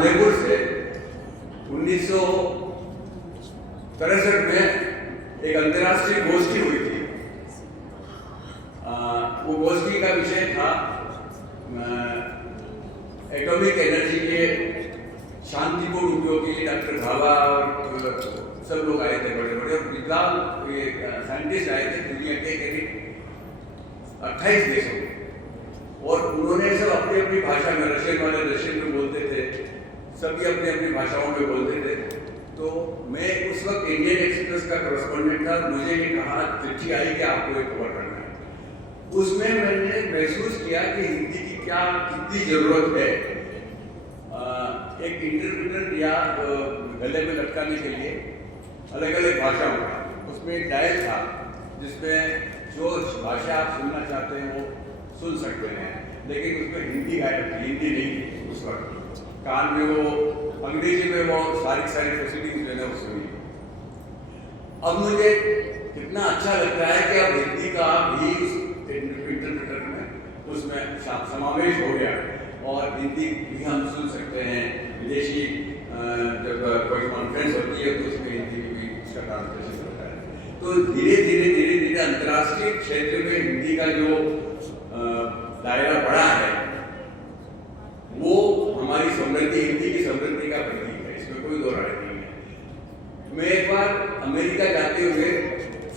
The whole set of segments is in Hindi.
उदयपुर से 1963 में एक अंतर्राष्ट्रीय गोष्ठी हुई थी। वो गोष्ठी का विषय था एटॉमिक एनर्जी के शांतिपूर्ण उपयोग के लिए। डॉक्टर भाभा और सब लोग आए थे, बड़े बड़े और विद्वान साइंटिस्ट आए थे दुनिया के करीब 28 देशों में। और उन्होंने सब अपनी अपनी भाषा में, रशियन वाले रशियन में बोलते थे, सभी अपनी अपनी भाषाओं में बोलते थे। तो मैं उस वक्त इंडियन एक्सप्रेस का करस्पॉन्डेंट था। मुझे ये कहा, चिट्ठी आई कि आपको एक खबर करना है। उसमें मैंने महसूस किया कि हिंदी की क्या कितनी जरूरत है। एक इंटरप्रेटर या गले में लटकाने के लिए अलग अलग भाषाओं का, उसमें एक डायल था जिसमें जो भाषा आप सुनना चाहते हैं वो सुन सकते हैं, लेकिन उसमें हिंदी गायब थी, हिंदी नहीं थी उस वक्त। कान में वो अंग्रेजी में वो सारी प्रोसीडिंग्स मैंने वो सुनी। अब मुझे कितना अच्छा लगता है कि अब हिंदी का भी उस इंटरप्रेटर में उसमें समावेश हो गया और हिंदी भी हम सुन सकते हैं। विदेशी जब कोई कॉन्फ्रेंस होती है तो उसमें हिंदी में भी उसका ट्रांसलेशन होता है। तो धीरे धीरे अंतर्राष्ट्रीय क्षेत्र में हिंदी का जो दायरा बढ़ा है वो हमारी समृद्धि, हिंदी की समृद्धि का प्रतीक है, इसमें कोई दो राय नहीं है। मैं एक बार अमेरिका जाते हुए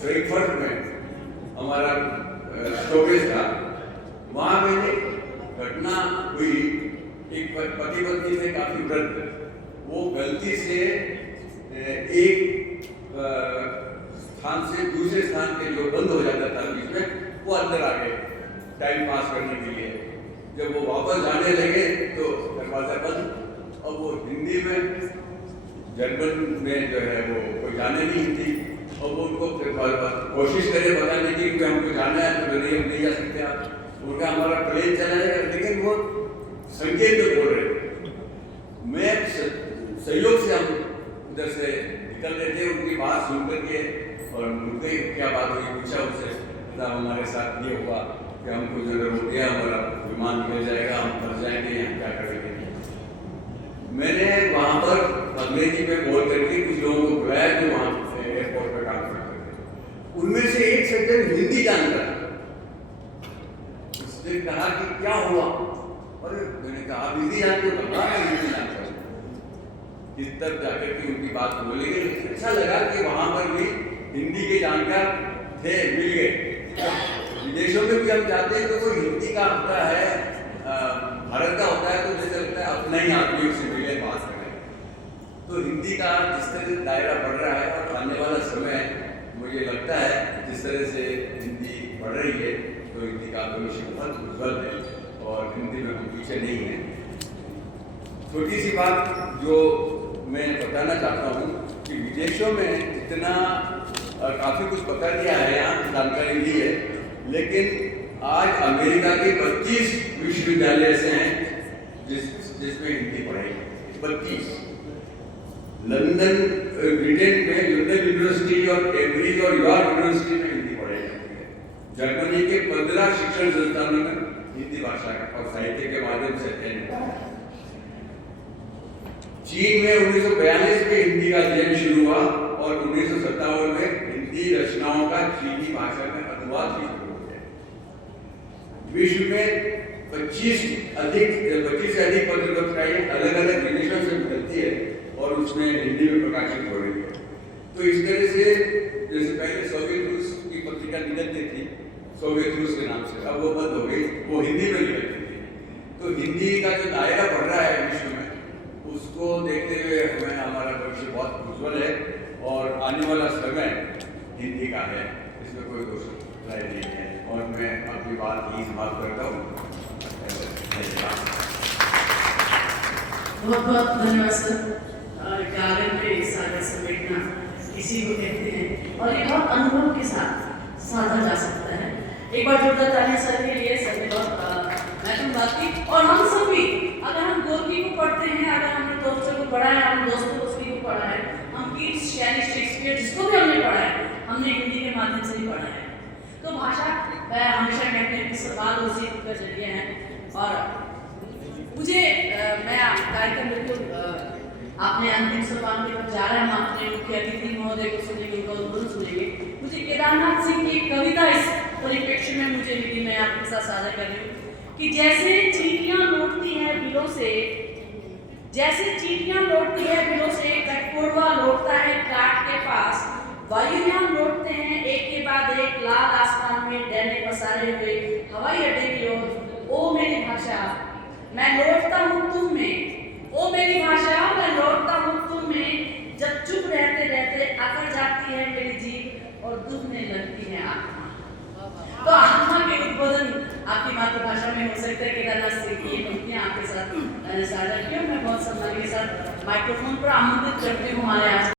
फ्रैंकफर्ट में हमारा स्टॉपेज था, वहाँ मैंने घटना हुई। एक पति पत्नी थे काफी वृद्ध, वो गलती से एक स्थान से दूसरे स्थान के जो बंद हो जाता था बीच में, वो अंदर आ गए टाइम पास करने के लिए। जब वो वापस जाने लगे तो दरवाजा बंद। अब वो हिंदी में, जर्मन में जो है वो कोई जाने नहीं हिंदी। और वो उनको कोशिश करे बताने की कि हमको जाना है, तो नहीं हम नहीं जा सकते आप, उनका हमारा प्लेन चला जाएगा। लेकिन वो संकेत में बोल रहे थे। मैं सहयोग से हम उधर से निकल रहे थे, उनकी बात सुन करके और उनके क्या बात हुई पूछा उनसे, हमारे साथ ये हुआ कि हमको जो रोक दिया, हमारा विमान निकल जाएगा, हम फंस जाएंगे, हम क्या करेंगे। मैंने वहाँ पर अंग्रेजी में बोल करके कुछ लोगों को बुलाया जो वहाँ एयरपोर्ट पर काम करते थे। उनमें से एक सज्जन हिंदी जानता था। उसने कहा कि क्या हुआ? अरे मैंने कहा आप हिंदी जानते हो? हिंदी जानता हूँ। इस तरफ जाकर के उनकी बात बोली गई। अच्छा लगा कि वहाँ पर भी हिंदी के जानकार थे, मिल गए। विदेशों में भी हम जाते हैं तो कोई हिंदी का होता है, भारत का होता है, तो जैसे लगता है अपना ही आदमी उससे मिले, बात करें। तो हिंदी का जिस तरह से दायरा बढ़ रहा है और आने वाला समय मुझे लगता है जिस तरह से हिंदी बढ़ रही है तो हिंदी का भविष्य बहुत उज्जवल है और हिंदी में हम पीछे नहीं है। छोटी सी बात जो मैं बताना चाहता हूँ कि विदेशों में जितना काफ़ी कुछ पता लिया है, यहाँ जानकारी ली है, लेकिन आज अमेरिका के 25 विश्वविद्यालय ऐसे हैं जिसमें हिंदी पढ़ाई 25। लंदन ब्रिटेन में लंदन यूनिवर्सिटी और कैम्ब्रिज और यॉर्क यूनिवर्सिटी में हिंदी पढ़ाई जाती है। जर्मनी के 15 शिक्षण संस्थानों में हिंदी भाषा और साहित्य के माध्यम से अध्ययन होता है। चीन में 1942 में हिंदी का अध्ययन शुरू हुआ और 1957 में हिंदी रचनाओं का चीनी भाषा में अनुवाद भी शुरू हो गया। विश्व में 25 से अधिक पत्र पत्रिकाएं अलग अलग विदेशों से निकलती है और उसमें हिंदी में प्रकाशित हो रही है। तो इस तरह से जैसे पहले सोवियत रूस की पत्रिका निकलती थी सोवियत रूस के नाम से, अब वो बंद हो गई, वो हिंदी में निकलती थी। तो हिंदी का जो दायरा बढ़ रहा है विश्व में, उसको देखते हुए हमें हमारा भविष्य बहुत उज्जवल है और आने वाला समय हिंदी का है, इसमें कोई दोष नहीं है। और मैं अपनी बात यही समाप्त करता हूँ। बहुत बहुत धन्यवाद सर। गार्डन में सारा समेटना इसी को कहते हैं और ये बहुत अनुभव के साथ साधा जा सकता है। एक बार जोरदार तालियां सर के लिए। सर ने बहुत महत्वपूर्ण बात की। और हम सभी अगर हम गोरकी को पढ़ते हैं, अगर हमने दोस्तों को पढ़ा है, हमने दोस्तों को पढ़ा है, हम कीट्स यानी शेक्सपियर जिसको भी हमने पढ़ा है, हमने हिंदी के माध्यम से ही पढ़ा है। तो भाषा हमेशा कहते हैं कि सवाल और सीख का जरिए है। और मुझे मैं कार्यक्रम बिल्कुल आपने अंतिम सोपान के बाद जा रहे हैं, हम अपने मुख्य अतिथि महोदय को सुनेंगे, उनका उद्बोधन सुनेंगे। मुझे केदारनाथ सिंह की एक कविता इस परिप्रेक्ष्य में मुझे मिली, मैं आपके साथ साझा कर रही हूँ कि जैसे चींटियां लौटती हैं बिलों से, जैसे चींटियां लौटती है बिलों से, कठफोड़वा लौटता है काट के पास, वायुयान लौटते हैं एक के बाद एक लाल आसमान में डैने पसारे हुए हवाई अड्डे की ओर। ओ मेरी भाषा मैं लौटता हूँ तुम में, ओ मेरी भाषा मैं लौटता हूँ तुम में, जब चुप रहते रहते अकड़ जाती है मेरी जीभ और दुखने लगती है आत्मा। तो आत्मा के उद्बोधन आपकी मातृभाषा में हो सकता है। केदारनाथ सिंह की ये पंक्तियां आपके साथ साझा की और मैं बहुत सम्मान के साथ माइक्रोफोन पर आमंत्रित करती हूँ हमारे आज